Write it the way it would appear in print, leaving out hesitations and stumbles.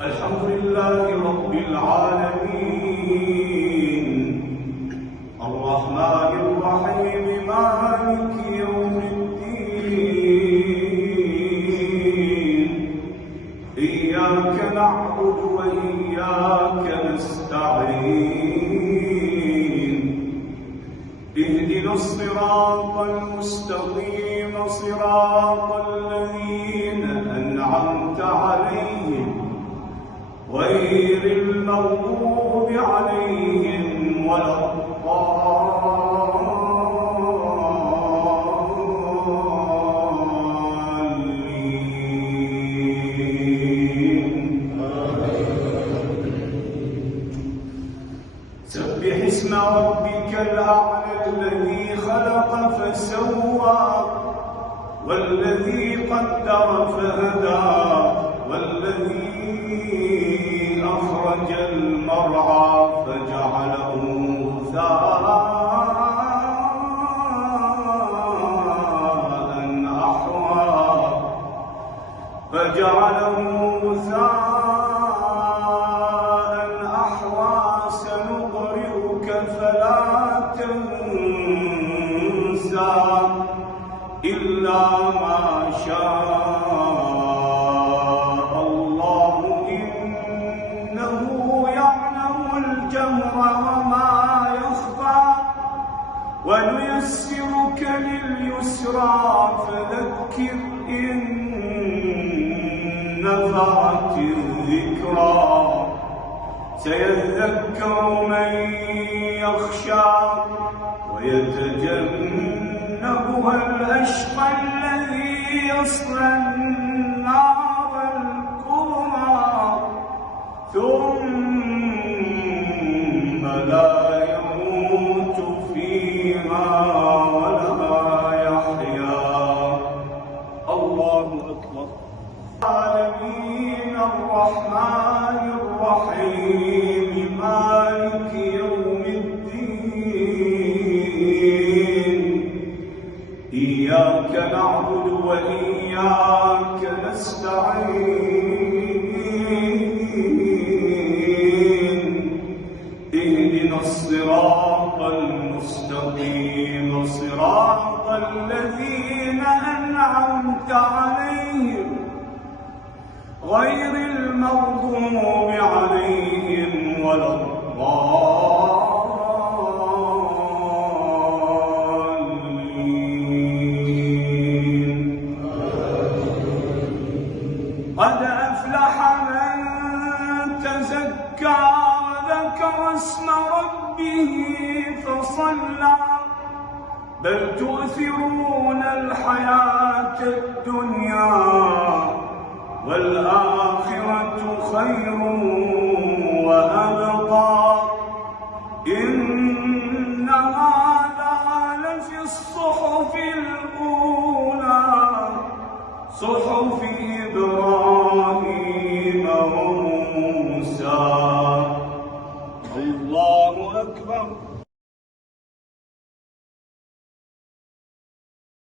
الحمد لله رب العالمين الرحمن الرحيم مالك يوم الدين إياك نعبد وإياك نستعين اهدنا الصراط المستقيم صراط الذين أنعمت عليهم غير المغضوب عليهم ولا الضالين. سبح اسم ربك الأعلى الذي خلق فسوى والذي قدر فهدى والذي أخرج المرعى فجعله غثاء أحوى سنقرئك فلا تنسى إلا ما شاء الله إنه يعلم الجهر وما يخفى ونيسرك لليسرى فذكر إن نفعت الذكرى سيذكر من يخشى ويتجنبها الأشقى الذي يصلى النار الكبرى ثم لا يموت فيها ولا يحيا. الله أكبر. العالمين الرحمن الرحيم مالك يوم الدين إياك نعبد وإياك نستعين اهدنا الصراط المستقيم صراط الذين أنعمت عليهم غير المغضوب عليهم ولا الضالين. قد أفلح من تزكى وذكر اسم ربه فصلى بل تؤثرون الحياة الدنيا والآخرة خير وأبقى إن هذا لفي الصحف الأولى صحف إبراهيم